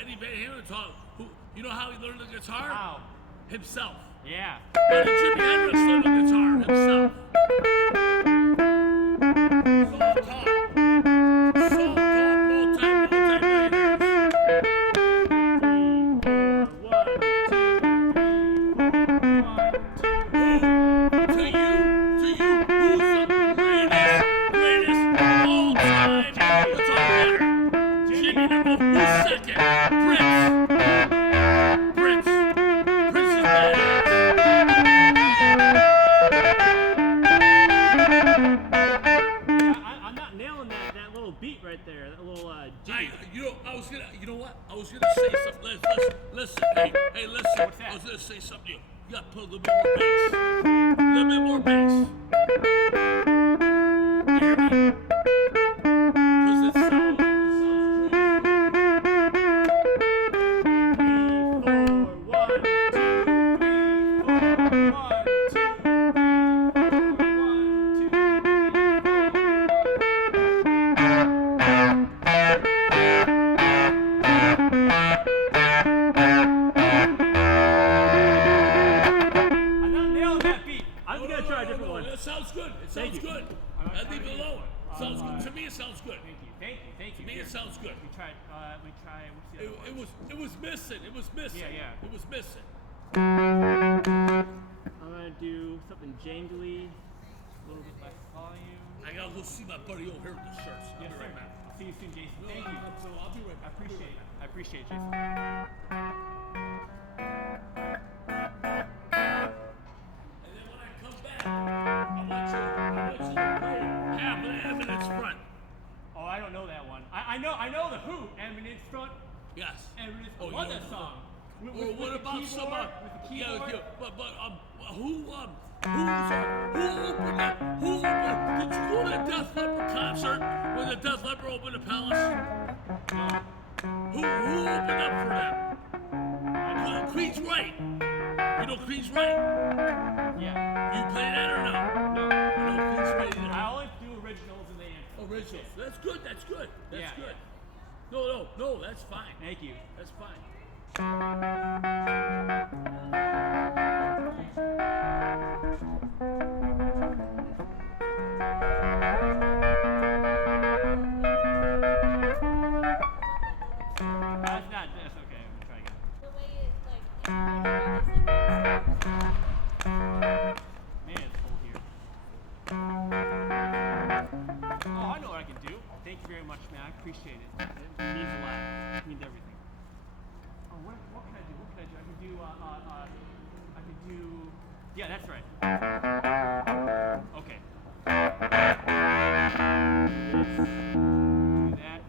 Eddie Van Halen taught. Who? You know how he learned the guitar? How? Himself. Yeah. How did Jimi Hendrix learn the guitar? Himself. Self-taught. Self-taught multi-millionaires. 3, 4, 1, 2, 3, 4, 1, 2. To you, who's the greatest all-time guitar player? Jimmy number who's second? Prince. Prince is better. I'm not nailing that little beat right there. That little G. You know what? I was gonna say something. Listen. Hey, listen. What's that? I was gonna say something to you. You gotta put a little bit more bass. A little bit more bass. You hear me? Because it sounds crazy. 3, 4, 1, 2, 3, 4, 1, 2. It sounds good. It sounds good. I'll leave it alone. Sounds good. To me, it sounds good. Thank you. To me, it sounds good. We tried. What's the other one? It was missing. It was missing. Yeah. It was missing. I'm gonna do something jangly, a little bit less volume. I gotta go see my buddy over here with the shirts. I'll be right back. I'll see you soon, Jason. Thank you. I'll be right back. I appreciate it, Jason. And then when I come back, I want you to play half an eminence front. Oh, I don't know that one. I know the Who, Eminence Front. Yes. Eminence. Oh, I love that song. Or what about some? With the keyboard? Yeah, but who opened up? Did you go to the Def Leppard concert when the Def Leppard opened the Palace? No. Who opened up for them? Queen's Right. You know Queen's Right? Yeah. You play that or no? No. You know Queen's Right either. I only do originals and the anthem. Originals. That's good. That's good. That's Yeah, good. yeah. No, that's fine. Thank you. That's fine. That's okay. I'm gonna try again. The way it's like, Man, it's cold here. Oh, I know what I can do. Thank you very much, man. I appreciate it. It means a lot. It means everything. Oh, what can I do? What can I do? I could do. Yeah, that's right. Okay. Do that.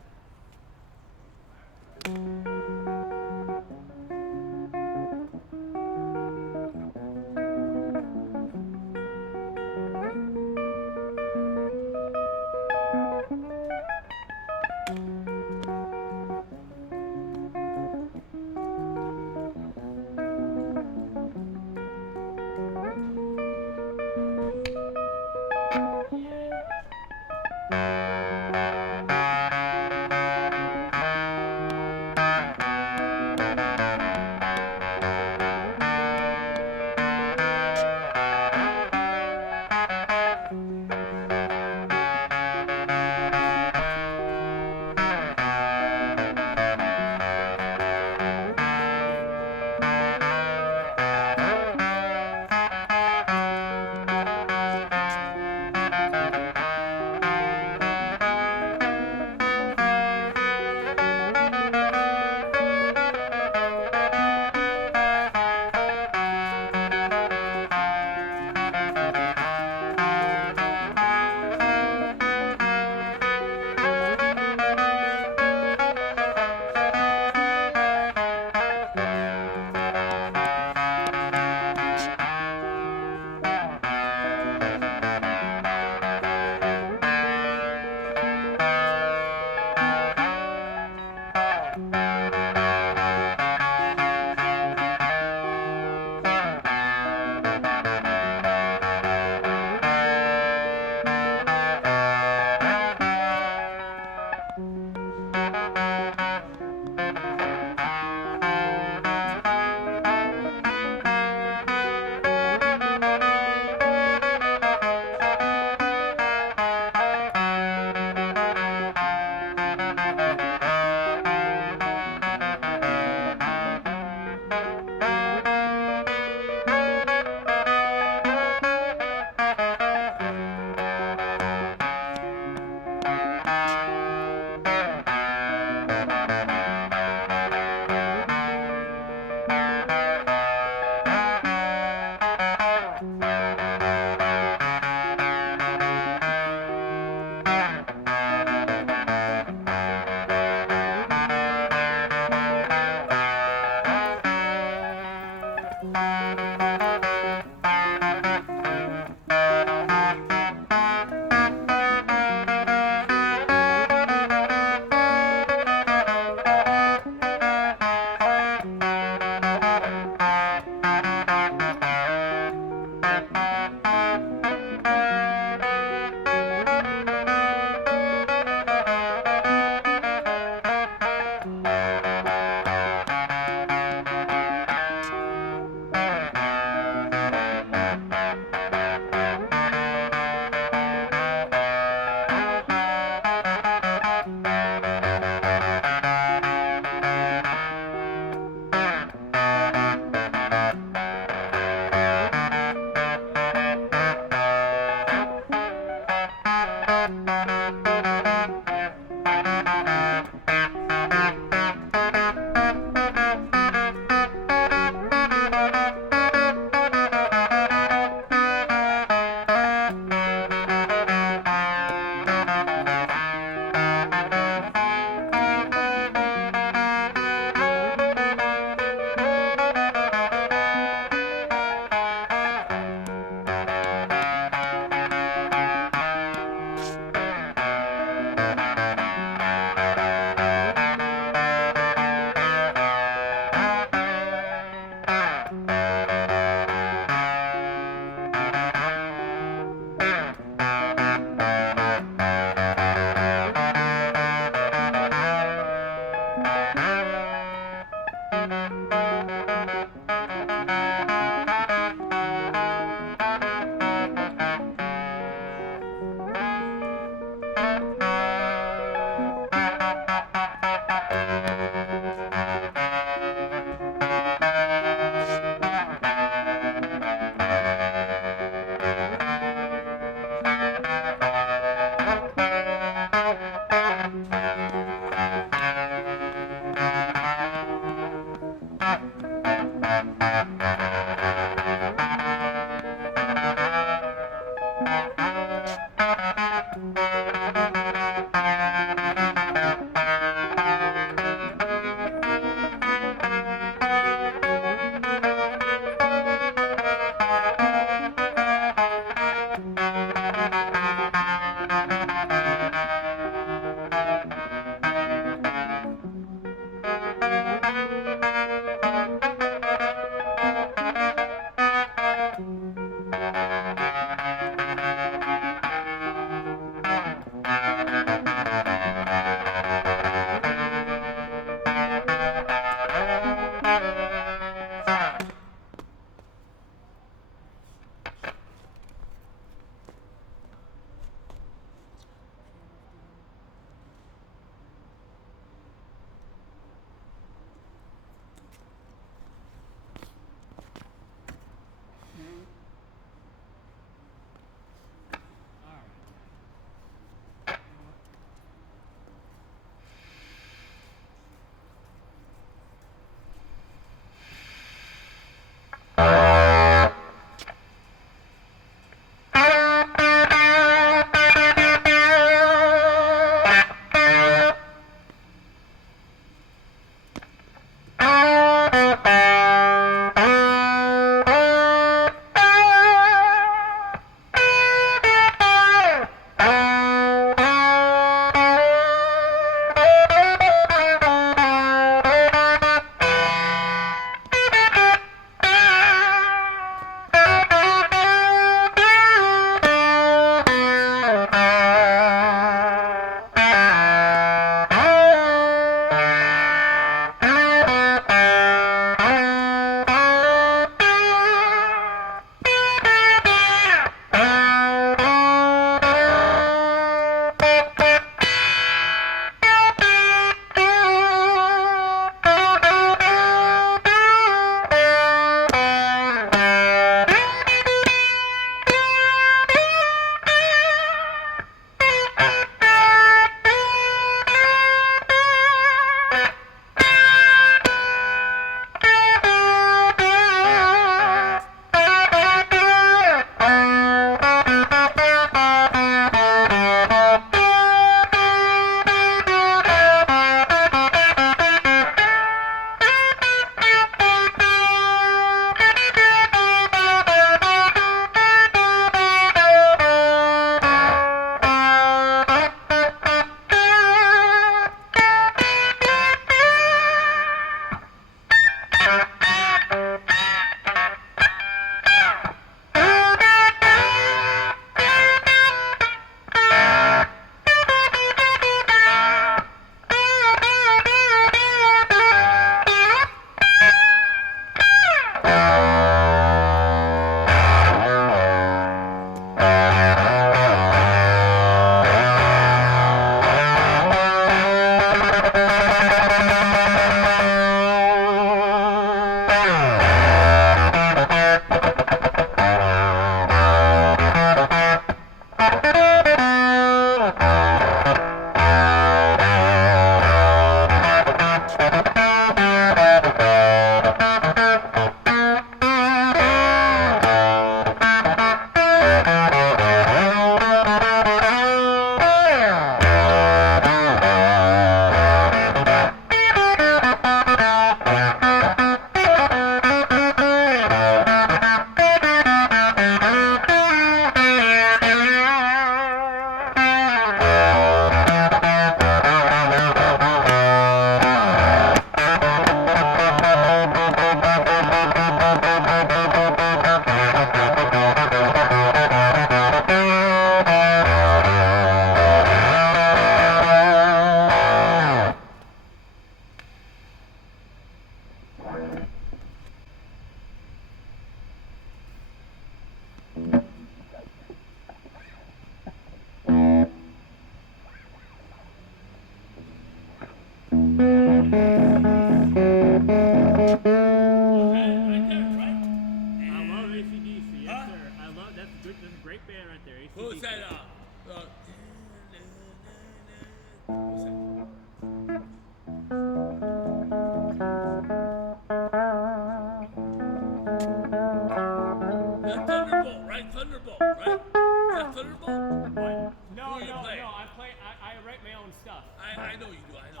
D800 boat? What? No, Who you no, play? no. I write my own stuff. I know you do. I know.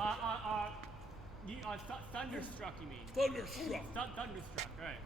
Thunderstruck, you mean? Thunderstruck. Thunderstruck, right.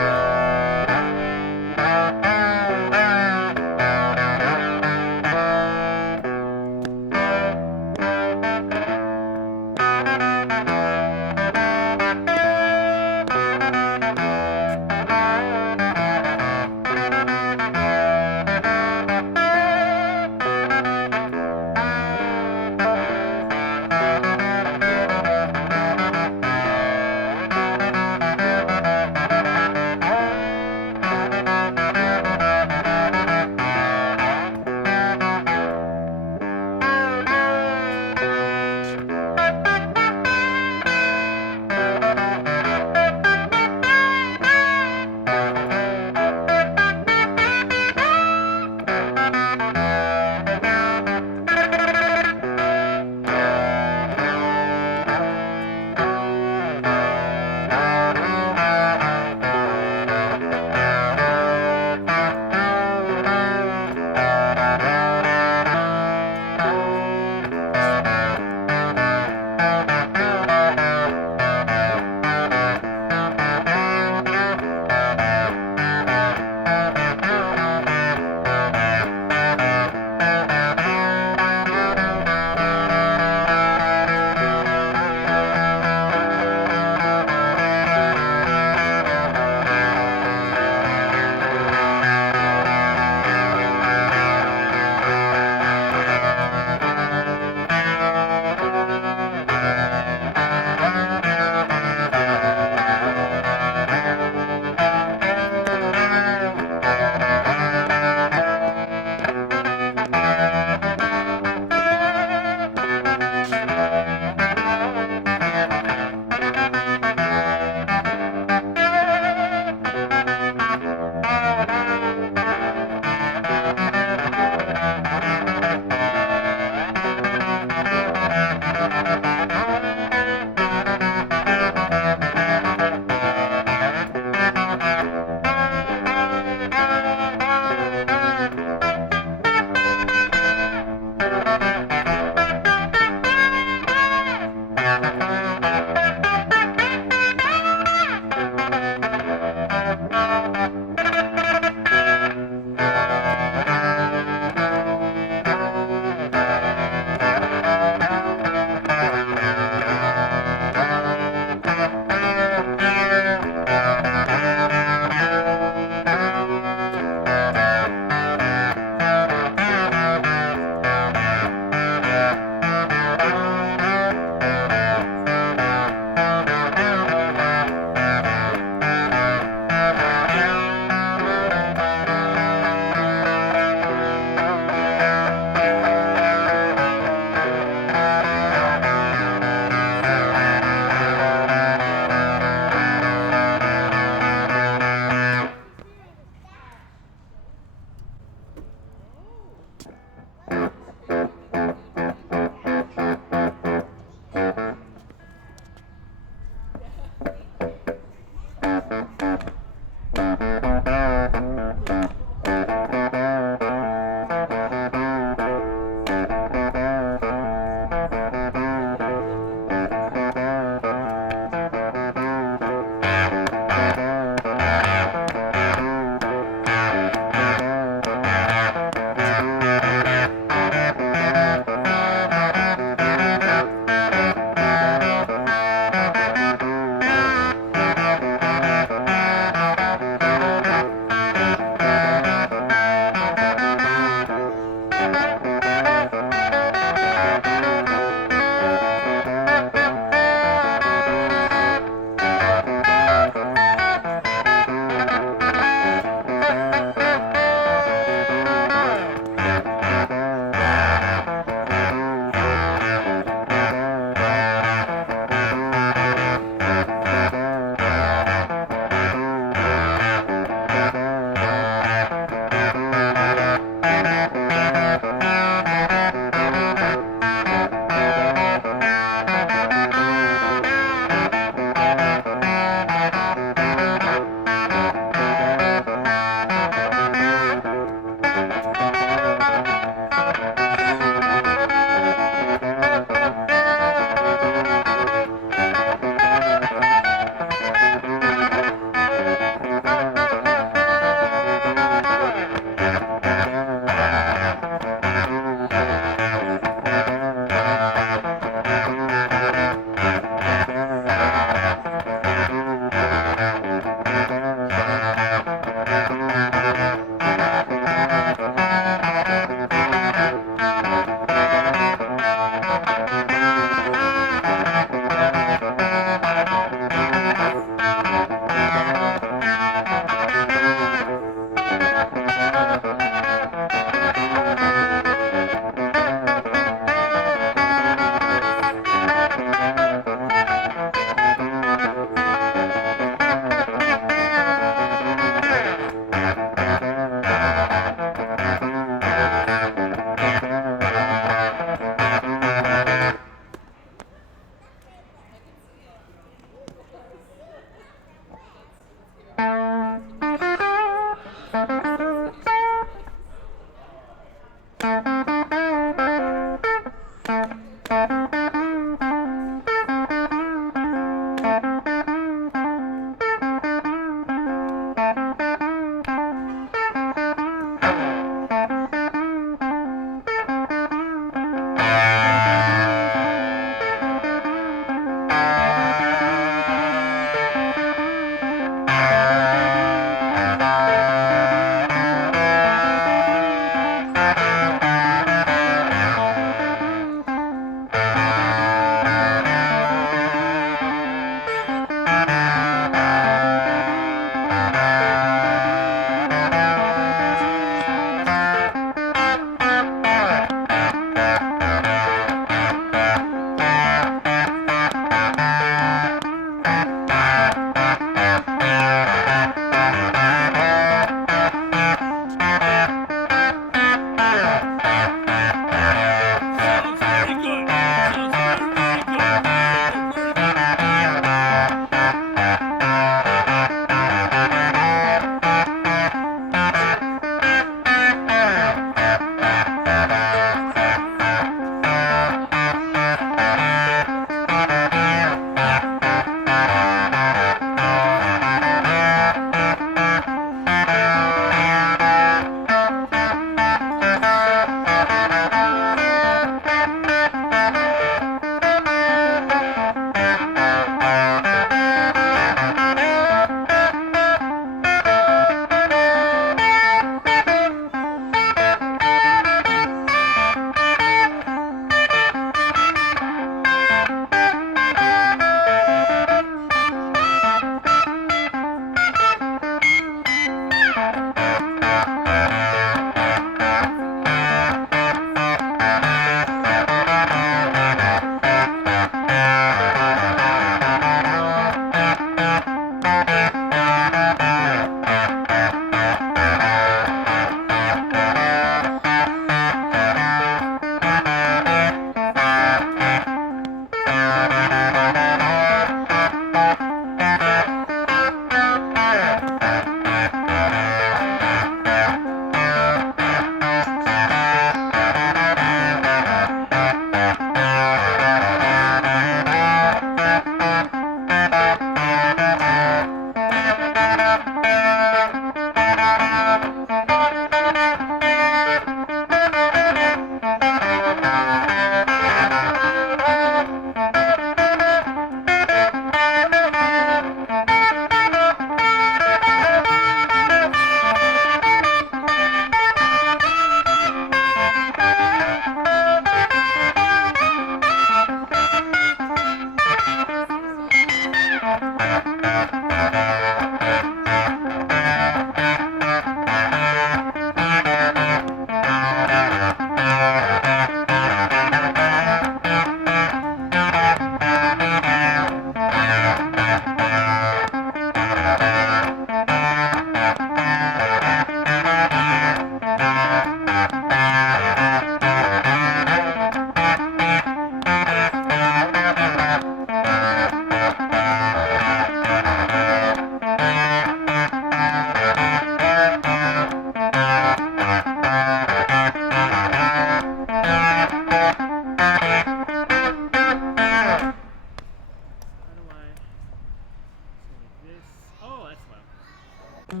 Okay,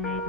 good.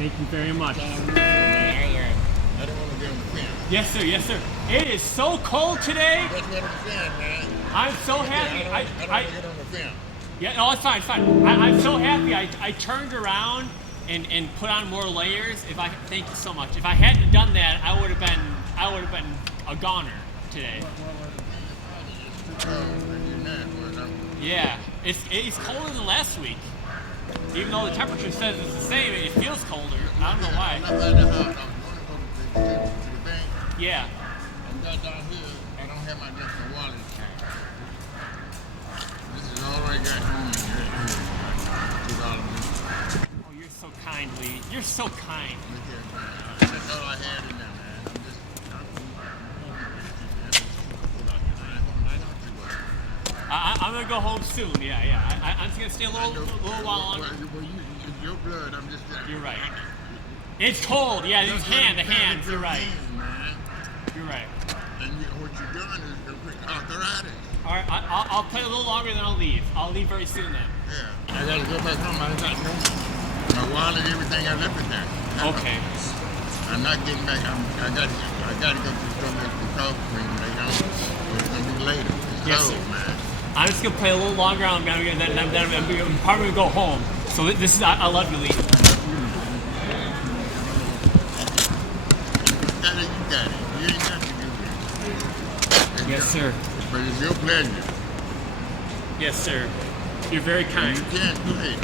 Thank you very much. I don't want to get on the fence. Yes, sir. Yes, sir. It is so cold today. That's what I'm saying, man. I'm so happy. I don't want to get on the fence. Yeah, no, it's fine. It's fine. I'm so happy. I turned around and put on more layers. Thank you so much. If I hadn't done that, I would have been a goner today. Yeah, it's colder than last week. Even though the temperature says it's the same, it feels colder. I don't know why. Yeah. I'm down here. I don't have my Jensen wallet. This is all I got home. $2. Oh, you're so kind, Lee. You're so kind. That's all I had in there, man. I'm gonna go home soon. Yeah. I'm just gonna stay a little while longer. Well, it's your blood. I'm just. You're right. It's cold. Yeah, the hands. You're right. You're right. And what you're doing is arthritis. All right, I'll play a little longer, then I'll leave. I'll leave very soon then. Yeah. I gotta go back home. I got my wallet, everything I left it there. Okay. I'm not getting back. I gotta go to the store with the coffee cream later on. It's gonna be later. It's Yes, cold, sir. man. I'm just gonna play a little longer. I'm probably gonna go home. So this is I love you, Lee. You got it. You ain't got to do it. Yes, sir. But it's your pleasure. Yes, sir. You're very kind. You can't play.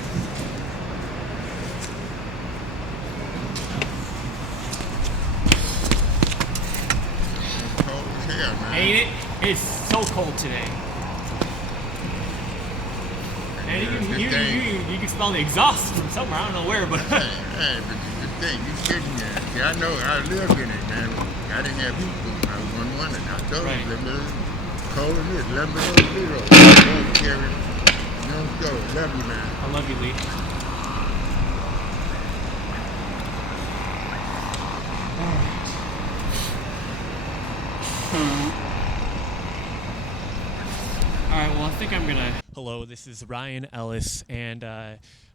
It's cold as hell, man. Ain't it? It's so cold today. And you can smell the exhaust from somewhere. I don't know where, but Hey, but the thing, you sitting there. See, I know I lived in it, man. I didn't have heat pump. I was one and I told Right. you, cold in this, 11 below 0. Don't carry it. Don't go. Love you, man. I love you, Lee. All right, well, I think I'm gonna. Hello, this is Ryan Ellis, and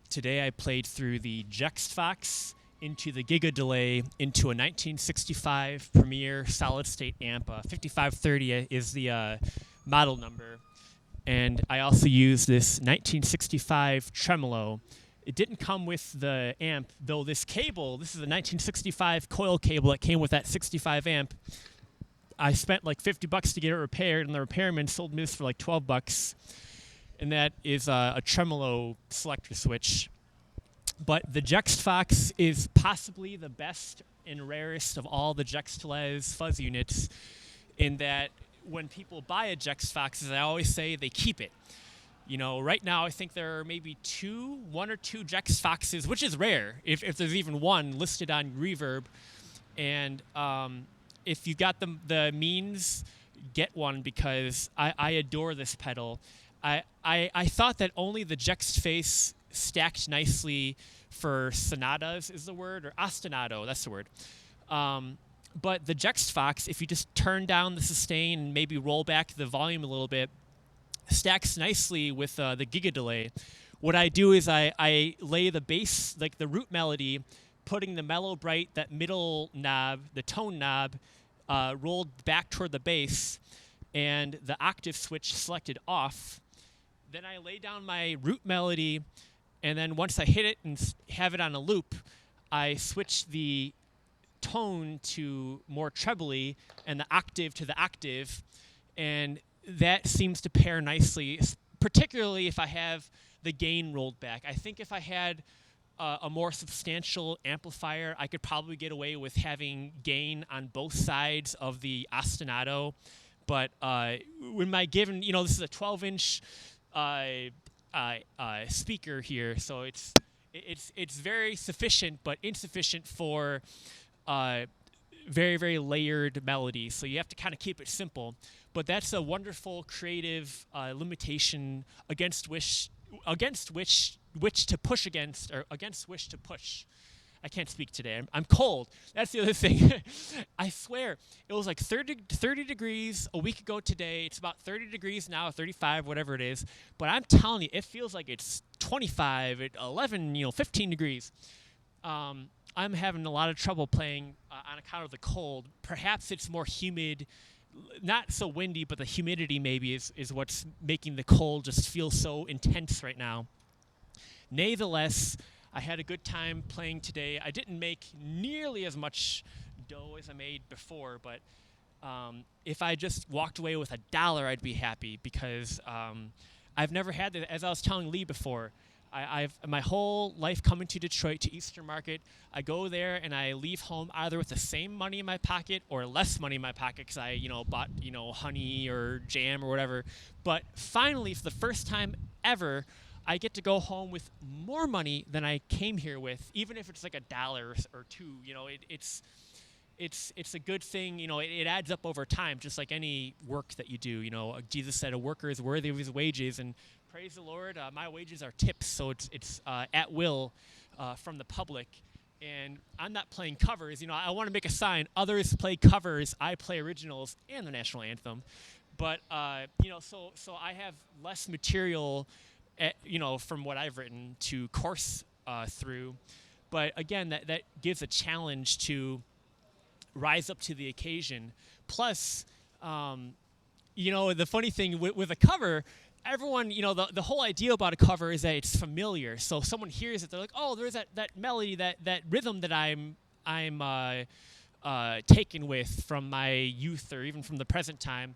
today I played through the Jext Foxx into the Giga delay into a 1965 Premier solid-state amp. 5530 is the model number, and I also used this 1965 Tremolo. It didn't come with the amp, though this cable, this is a 1965 coil cable that came with that 65 amp. I spent like $50 to get it repaired, and the repairman sold me this for like $12. And that is a tremolo selector switch. But the Jext Foxx is possibly the best and rarest of all the Jext Telez fuzz units, in that when people buy a Jext Foxx, as I always say, they keep it. You know, right now I think there are maybe one or two Jext Foxxes, which is rare, if there's even one listed on Reverb. And if you got the means, get one, because I adore this pedal. I thought that only the Jext face stacked nicely for sonatas is the word, or ostinato, that's the word. But the Jext Foxx, if you just turn down the sustain and maybe roll back the volume a little bit, stacks nicely with the Giga delay. What I do is I lay the bass, like the root melody, putting the mellow bright, that middle knob, the tone knob, rolled back toward the bass, and the octave switch selected off. Then I lay down my root melody, and then once I hit it and have it on a loop, I switch the tone to more trebly and the octave to the octave, and that seems to pair nicely, particularly if I have the gain rolled back. I think if I had a more substantial amplifier, I could probably get away with having gain on both sides of the ostinato. But when my given, this is a 12-inch speaker here, so it's very sufficient, but insufficient for very, very layered melodies. So you have to kind of keep it simple. But that's a wonderful creative limitation against which to push against, or against which to push. I can't speak today. I'm cold. That's the other thing. I swear, it was like 30 degrees a week ago today. It's about 30 degrees now, 35, whatever it is. But I'm telling you, it feels like it's 25, 11, 15 degrees. I'm having a lot of trouble playing on account of the cold. Perhaps it's more humid, not so windy, but the humidity maybe is what's making the cold just feel so intense right now. Nevertheless, I had a good time playing today. I didn't make nearly as much dough as I made before, but if I just walked away with $1, I'd be happy, because I've never had that. As I was telling Lee before, I've my whole life coming to Detroit to Eastern Market, I go there and I leave home either with the same money in my pocket or less money in my pocket, because I bought honey or jam or whatever. But finally, for the first time ever, I get to go home with more money than I came here with, even if it's like $1 or $2. It's a good thing. It adds up over time, just like any work that you do. Jesus said a worker is worthy of his wages, and praise the Lord, my wages are tips, so it's at will from the public. And I'm not playing covers. I want to make a sign. Others play covers. I play originals and the national anthem. But so I have less material, from what I've written to course through. But again, that gives a challenge to rise up to the occasion. Plus, the funny thing with a cover, everyone, the whole idea about a cover is that it's familiar. So if someone hears it, they're like, oh, there's that melody, that rhythm that I'm taken with from my youth or even from the present time.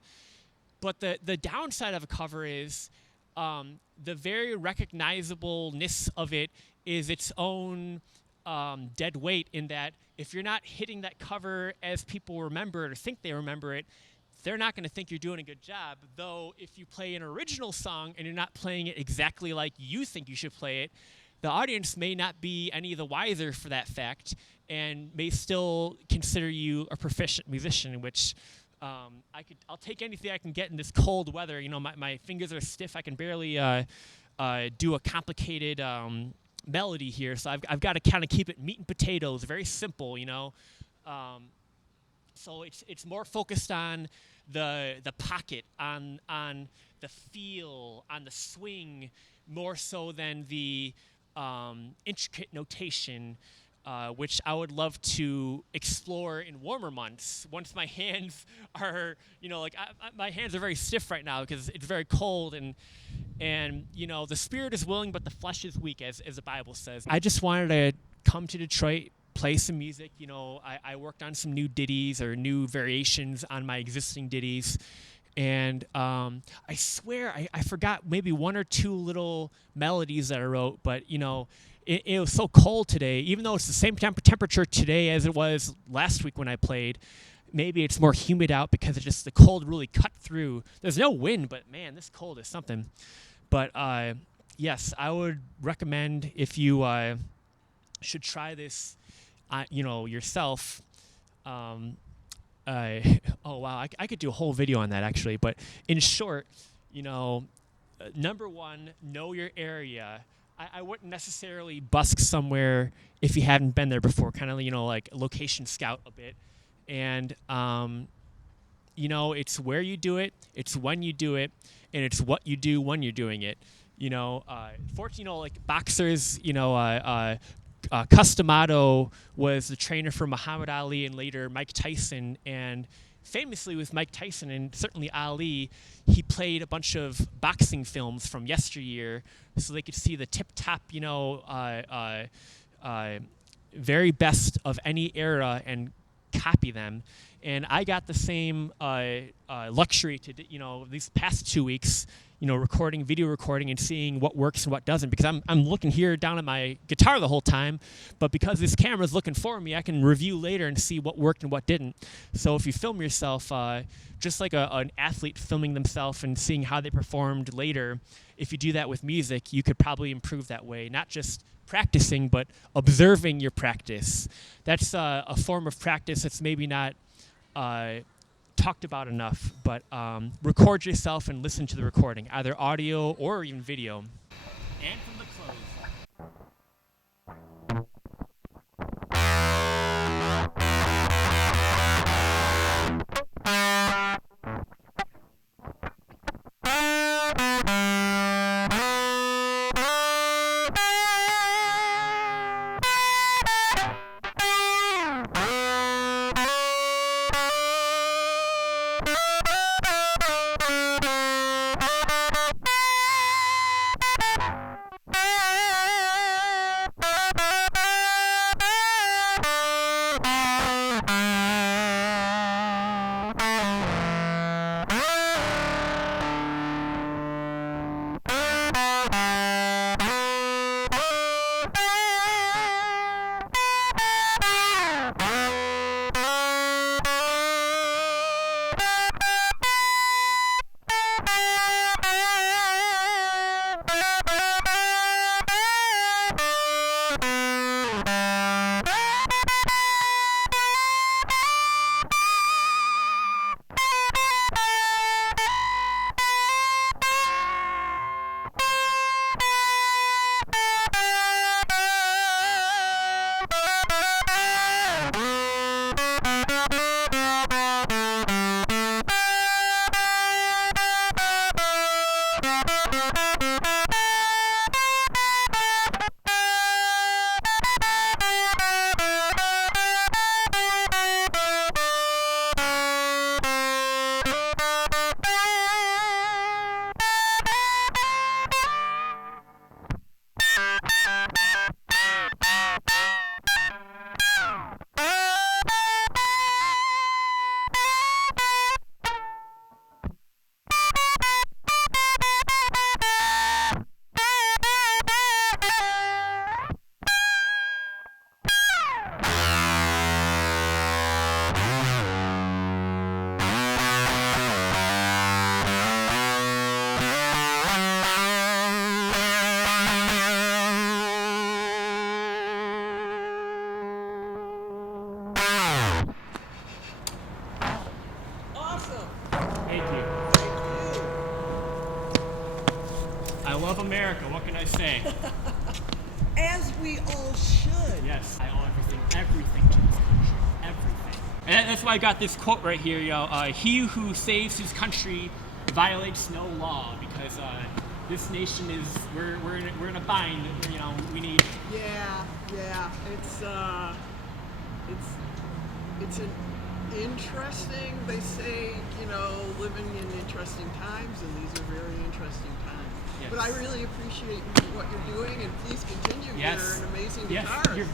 But the downside of a cover is the very recognizableness of it is its own dead weight, in that if you're not hitting that cover as people remember it or think they remember it, they're not going to think you're doing a good job. Though if you play an original song and you're not playing it exactly like you think you should play it, the audience may not be any the wiser for that fact and may still consider you a proficient musician, which I'll take anything I can get in this cold weather. My fingers are stiff. I can barely do a complicated melody here, so I've got to kind of keep it meat and potatoes, very simple, so it's more focused on the pocket, on the feel, on the swing, more so than the intricate notation, which I would love to explore in warmer months. Once my hands are, my hands are very stiff right now because it's very cold, and the spirit is willing, but the flesh is weak, as the Bible says. I just wanted to come to Detroit, play some music. I worked on some new ditties or new variations on my existing ditties. And I swear I forgot maybe one or two little melodies that I wrote, but, it was so cold today. Even though it's the same temperature today as it was last week when I played, maybe it's more humid out because it's just the cold really cut through. There's no wind, but, man, this cold is something. But, yes, I would recommend, if you should try this, yourself. Oh, wow, I could do a whole video on that, actually. But in short, number one, know your area. I wouldn't necessarily busk somewhere if you haven't been there before, kind of, like location scout a bit. And, it's where you do it, it's when you do it, and it's what you do when you're doing it. Fortunately, like boxers, Customato was the trainer for Muhammad Ali and later Mike Tyson, and famously with Mike Tyson and certainly Ali, he played a bunch of boxing films from yesteryear so they could see the tip-top, very best of any era and copy them. And I got the same luxury to, these past 2 weeks, video recording and seeing what works and what doesn't, because I'm looking here down at my guitar the whole time, but because this camera's looking for me, I can review later and see what worked and what didn't. So if you film yourself, just like an athlete filming themselves and seeing how they performed later, if you do that with music, you could probably improve that way, not just practicing, but observing your practice. That's a form of practice that's maybe not talked about enough, but record yourself and listen to the recording, either audio or even video. And from the close. love America. What can I say? As we all should. Yes, I owe everything to this country, everything. And that's why I got this quote right here, he who saves his country violates no law, because this nation is, we're in a bind, we need. Yeah, it's an interesting, they say, living in interesting times, and these are very interesting times. Yes. But I really appreciate what you're doing, and please continue. Yes. You're an amazing Yes. guitarist. You're